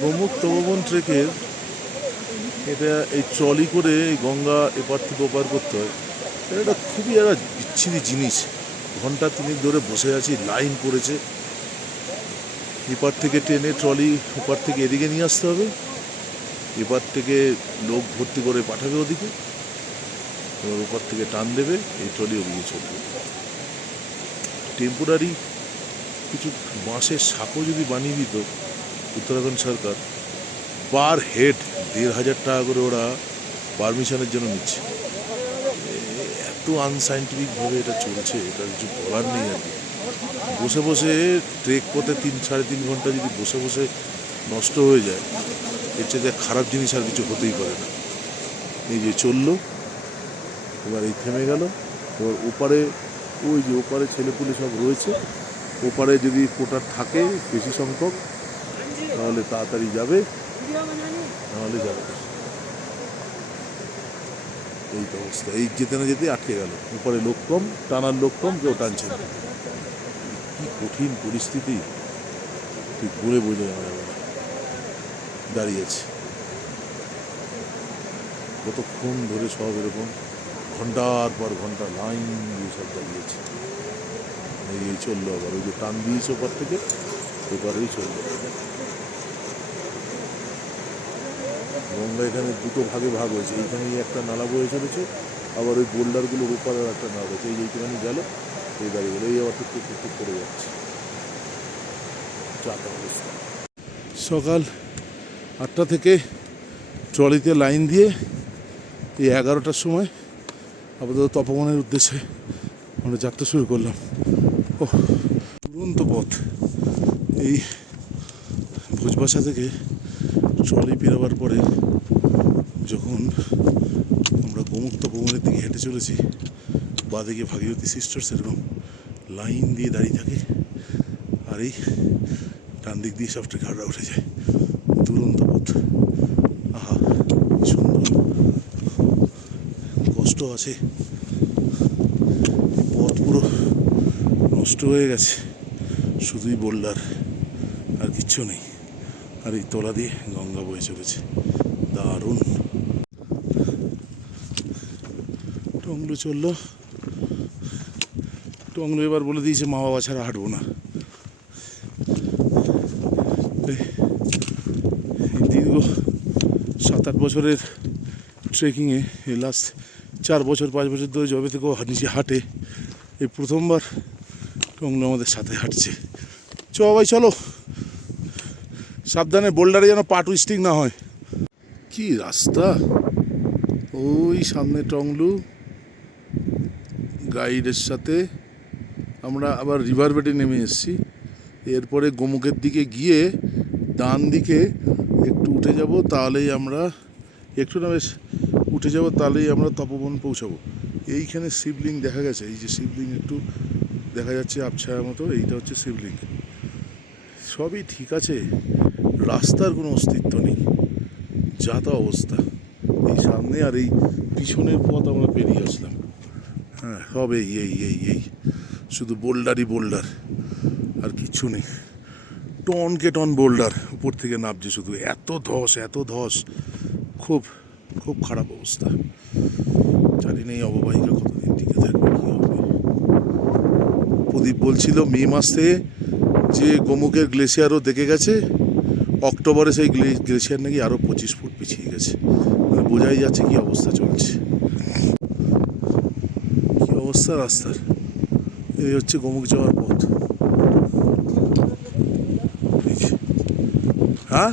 গোমুখ তপবন ট্রেকের এটা এই ট্রলি করে গঙ্গা এপার থেকে ওপার করতে হয়। এটা খুবই একটা বিচ্ছিরি জিনিস। ঘণ্টা তিনেক ধরে বসে আছি, লাইন পড়েছে এপার থেকে ট্রেনে ট্রলি ওপার থেকে এদিকে নিয়ে আসতে হবে। এপার থেকে লোক ভর্তি করে পাঠাবে ওদিকে। এবার ওপার থেকে টান দেবে, এই ট্রলি ওদিকে চলবে। টেম্পোরারি কিছু বাঁশের সাঁকো যদি বানিয়ে দিত উত্তরাখণ্ড সরকার? পার হেড দেড় হাজার টাকা করে ওরা পারমিশনের জন্য নিচ্ছে। এত আনসাইন্টিফিকভাবে এটা চলছে, এটা কিছু বলার নেই আর কি। বসে বসে ট্রেক পথে তিন, সাড়ে তিন ঘণ্টা যদি বসে বসে নষ্ট হয়ে যায়, এর চেয়ে খারাপ জিনিস আর কিছু হতেই পারে না। এই যে চলল, এবার এই থেমে গেল। এবার ওপারে ওই যে ওপারে ছেলেপুলে সব রয়েছে, ওপারে যদি পোটার থাকে বেশি সংখ্যক তাহলে তাড়াতাড়ি যাবে। নাহলে যাবে। এই তো অবস্থা। এই যেতে না যেতে আটকে গেল। উপরে লোক কম, টানার লোক কম, কেউ টানছে কি কঠিন পরিস্থিতি। ঠিক বলে বোঝা যাবে না। দাঁড়িয়ে কতক্ষণ ধরে সব এরকম? ঘণ্টার পর ঘণ্টা লাইন দিয়ে সব দাঁড়িয়েছে এই চলল আবার। ওই যে টান দিয়েছে ওপার থেকে এবারেই চলল। গঙ্গা এখানে দুটো ভাগে ভাগ হয়েছে। এইখানেই একটা নালা বয়ে চলেছে, আবার ওই বোল্ডারগুলোর ওপারের একটা নালা রয়েছে এই যে এইখানে গেল, এই দাঁড়িয়ে গেলো এই আবার টুকটুক টুকটুক করে যাচ্ছে। সকাল আটটা থেকে ট্রলিতে লাইন দিয়ে এই এগারোটার সময় আপাতত তপবনের উদ্দেশ্যে আমরা যাত্রা শুরু করলাম। ও দুরন্ত পথ। এই ভোজবাসা থেকে ট্রলি পেরোবার পরে যখন আমরা গোমুখ তপবনের দিকে হেঁটে চলেছি, বাদিকে ভাগীরথী সিস্টার সেরকম লাইন দিয়ে দাঁড়িয়ে থাকে আর এই ডান দিক দিয়ে সব ট্রেকাররা উঠে যায়। দুরন্ত পথ। আহা, সুন্দর। কষ্ট আছে। পথ পুরো নষ্ট হয়ে গেছে। শুধুই বোল্ডার আর কিচ্ছু নেই। আর এই তলা দিয়ে গঙ্গা বয়ে চলেছে। দারুণ। টংলু চলল। টংলু এবার বলে দিয়েছে, মা বাবা ছাড়া হাঁটবো না। দীর্ঘ সাত আট বছরের ট্রেকিংয়ে এই লাস্ট চার বছর, পাঁচ বছর ধরে জবে থেকে ও নিচে হাঁটে, এই প্রথমবার টংলু আমাদের সাথে হাঁটছে। চ ভাই, চলো। সাবধানে বোল্ডারে যেন পা টুইস্টিং না হয়। কি রাস্তা? ওই সামনে টংলু। গাইডের সাথে আমরা আবার রিভার বেডে নেমে এসেছি। এরপরে গোমুখের দিকে গিয়ে ডান দিকে একটু উঠে যাব, তাহলেই আমরা একটু না বেশ উঠে যাব, তাহলেই আমরা তপবন পৌঁছাবো। এইখানে শিবলিং দেখা গেছে, এই যে শিবলিং একটু দেখা যাচ্ছে আবছায়ার মতো, এইটা হচ্ছে শিবলিং। সবই ঠিক আছে। রাস্তার কোনো অস্তিত্ব নেই। যা তা অবস্থা। এই সামনে আর এই পিছনের পথ আমরা পেরিয়ে আসলাম। হ্যাঁ সব এই এই এই এই। শুধু বোল্ডারই বোল্ডার। আর কিচ্ছু নেই। টনকে টন বোল্ডার উপর থেকে নামছে শুধু। এত ধস এত ধস। খুব খুব খারাপ অবস্থা। জানি না এই অববাহিকা কতদিন টিকে থাকবে, কী হবে। প্রদীপ বলছিল মে মাসে যে গোমুখের গ্লেশিয়ারও দেখে গেছে, অক্টোবরে সেই গ্লে- গ্লেশিয়ার নাকি আরও পঁচিশ ফুট পিছিয়ে গেছে। মানে বোঝাই যাচ্ছে কি অবস্থা চলছে। কি অবস্থা রাস্তার? এই হচ্ছে গোমুখ যাওয়ার পথ। হ্যাঁ?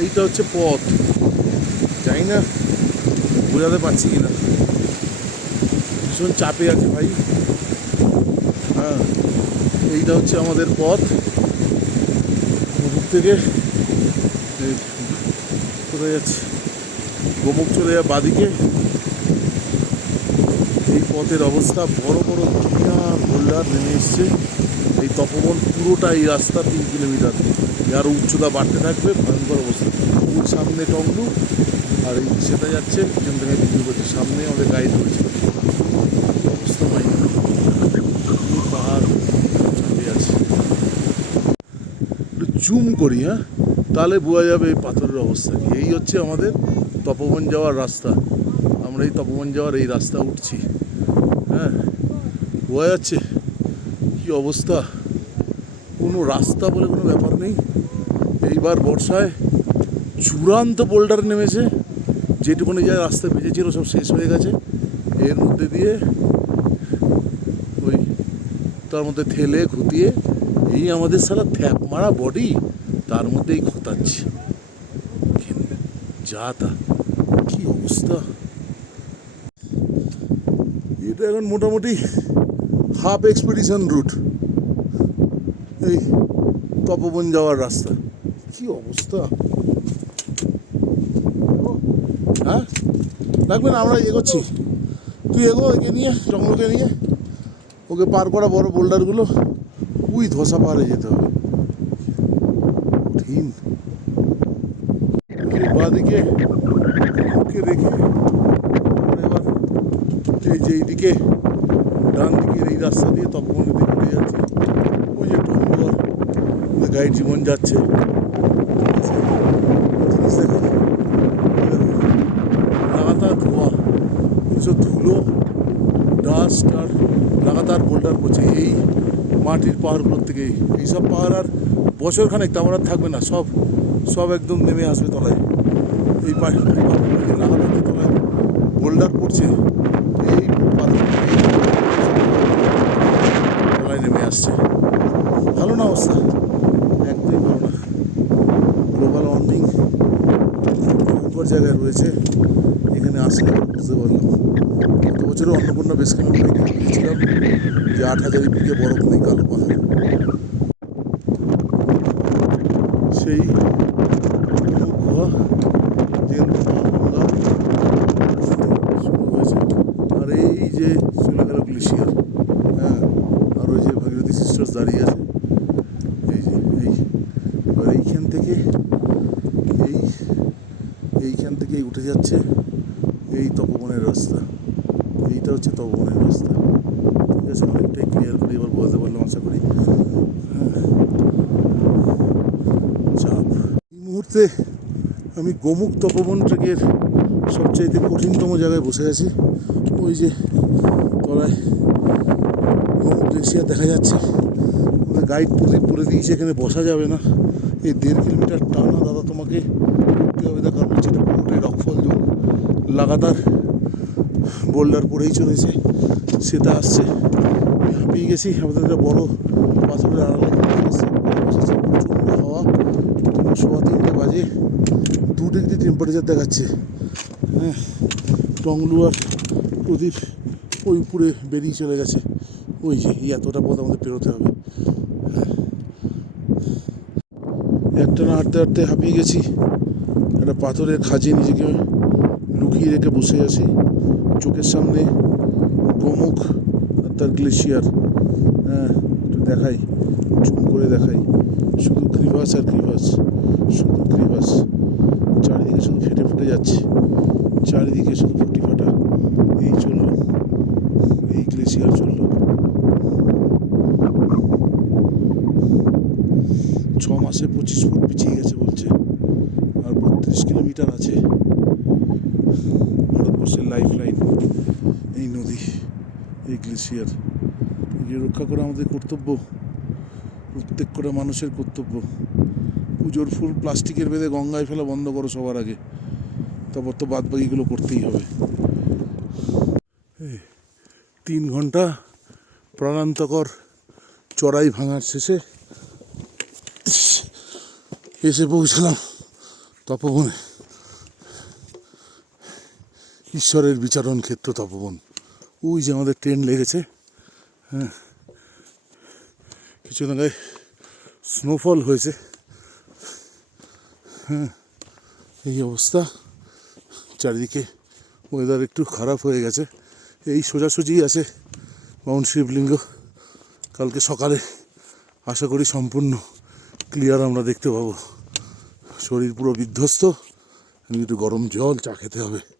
এইটা হচ্ছে পথ। জানি না। বোঝাতে পারছি কিনা? ভীষণ চাপে আছে ভাই। হ্যাঁ এইটা হচ্ছে আমাদের পথ। গোমুখ থেকে কোথায় যাচ্ছে। গোমুখ চলে যায় বাদিকে। এই পথের অবস্থা বড় বড় দুনিয়া বোল্ডার নেমে এসছে। এই তপবন পুরোটা এই রাস্তা তিন কিলোমিটার। আরও উচ্চতা বাড়তে থাকবে, ভয়ঙ্কর অবস্থা। ওর সামনে টংলু আর এই সেটা যাচ্ছে, পিছন থেকে বিক্রি করছে, সামনে আমাদের গাইড ধরেছে। অবস্থা পাই না পাহাড় আছে। চুম করি হ্যাঁ? তাহলে বোঝা যাবে এই পাথরের অবস্থা কি। এই হচ্ছে আমাদের তপবন যাওয়ার রাস্তা। আমরা এই তপবন যাওয়ার এই রাস্তা উঠছি। হ্যাঁ? বোঝা যাচ্ছে কী অবস্থা। কোনো রাস্তা বলে কোনো ব্যাপার নেই। এইবার বর্ষায় চূড়ান্ত বোল্ডার নেমেছে। যেটুকুনি যায় রাস্তা বেঁচেছিল সব শেষ হয়ে গেছে। এর মধ্যে দিয়ে ওই তার মধ্যে ঠেলে খুঁটিয়ে এই আমাদের সারা থ্যাপ মারা বডি তার মধ্যেই খোতাচ্ছে। যা তা, কি অবস্থা? এটা এখন মোটামুটি হাফ এক্সপিডিশন রুট এই তপবন যাওয়ার রাস্তা। কি অবস্থা? হ্যাঁ? লাগবে না, আমরা এগোচ্ছি। তুই এগো একে নিয়ে, জঙ্গলকে নিয়ে। ওকে পার করা বড় বোল্ডারগুলো। উই ধসা পাহাড়ে যেতে হবে। কঠিন। বাঁদিকে মুখে রেখে এবার এই যে এইদিকে, ডান দিকের এই রাস্তা দিয়ে তপবনের দিকে উঠে যাচ্ছি। ওই যে টম্বর গাইড জীবন যাচ্ছে। জিনিস দেখো এই দেখো, লাগাতার ধোয়া এইসব ধুলো ডাস্ট আর লাগাতার বোল্ডার পড়ছে এই মাটির পাহাড়গুলোর থেকে। এইসব পাহাড় আর বছর খানেক তেমন আর থাকবে না, সব সব একদম নেমে আসবে তলায়। এই পাহাড় লাগাতার যে তলায় বোল্ডার পড়ছে, এই পাথর তলায় নেমে আসছে। ভালো না অবস্থা একদমই ভালো না গ্লোবাল ওয়ার্মিং উপর জায়গায় রয়েছে। এখানে আসলে বুঝতে পারলাম গত বছরে অন্নপূর্ণা বেশ ক্যাম্পে গিয়েছিলাম। যে আট হাজার পিকে বরফ নেই কালো পাহাড়। সেই গুহা যেহেতু মা গঙ্গা শুরু হয়েছে আর এই যে চলে গেল গ্লেশিয়ার হ্যাঁ আর ওই যে ভাগীরথী সিস্টার্স দাঁড়িয়ে আছে এই যে এই আর এইখান থেকে এই এইখান থেকেই উঠে যাচ্ছে এই তপবনের রাস্তা এইটা হচ্ছে তপবনের রাস্তা ঠিক আছে অনেকটাই ক্লিয়ার করে এবার বলতে পারলাম আশা করি চাপ এই মুহূর্তে আমি গোমুখ তপবন ট্রেকের সবচাইতে কঠিনতম জায়গায় বসে আছি। ওই যে তলায় গোমুখ গ্লেশিয়ার দেখা যাচ্ছে। গাইড প্রদীপ বলে দিয়েছে এখানে বসা যাবে না। এই দেড় কিলোমিটার টানা দাদা তোমাকে উঠতে হবে। কারণ হচ্ছে এটা পুরোটাই রকফল যুগ লাগাতার বোল্ডার পড়েই চলেছে। সেটা আসছে। হাঁপিয়ে গেছি। আমাদের একটা বড় পাথরের আড়ালে প্রচণ্ড হাওয়া। সোয়া তিনটে বাজে। দু ডিগ্রি টেম্পারেচার দেখাচ্ছে। হ্যাঁ টংলু আর প্রদীপ ওই উপরে বেরিয়ে চলে গেছে। ওই যে, এই এতটা পথ আমাদের পেরোতে হবে। একটা না হাঁটতে হাঁটতে হাঁপিয়ে গেছি। একটা পাথরের খাঁজে নিজেকে লুকিয়ে রেখে বসে আছি। চোখের সামনে গোমুখ আর তার গ্লেশিয়ার হ্যাঁ একটু দেখাই জুম করে দেখাই। শুধু ক্রিভাস আর ক্রিভাস শুধু ক্রিভাস চারিদিকে শুধু ফেটে ফুটে যাচ্ছে, চারিদিকে শুধু ফুটি ফাটা। এই চলল, এই গ্লেশিয়ার চলল। ছ মাসে পঁচিশ ফুট পিছিয়ে গেছে বলছে আর বত্রিশ কিলোমিটার আছে ভারতবর্ষের লাইফ লাইন এই নদী এই গ্লেশিয়ার এগুলো রক্ষা করা আমাদের কর্তব্য, প্রত্যেক করে মানুষের কর্তব্য। পুজোর ফুল প্লাস্টিকের বেঁধে গঙ্গায় ফেলা বন্ধ করো সবার আগে। তারপর তো বাদ বাকিগুলো করতেই হবে। তিন ঘণ্টা প্রাণান্তকর চড়াই ভাঙার শেষে এসে পৌঁছালাম তপবনে। ঈশ্বরের বিচারণ ক্ষেত্র তপবন। ওই যে আমাদের ট্রেন লেগেছে হ্যাঁ। কিছুদিন আগে স্নোফল হয়েছে হ্যাঁ। এই অবস্থা, চারিদিকে ওয়েদার একটু খারাপ হয়ে গেছে। এই সোজাসুজি আছে মাউন্ট শিবলিঙ্গ কালকে সকালে আশা করি সম্পূর্ণ ক্লিয়ার আমরা দেখতে পাবো। শরীর পুরো বিধ্বস্ত একটু গরম জল চা খেতে হবে।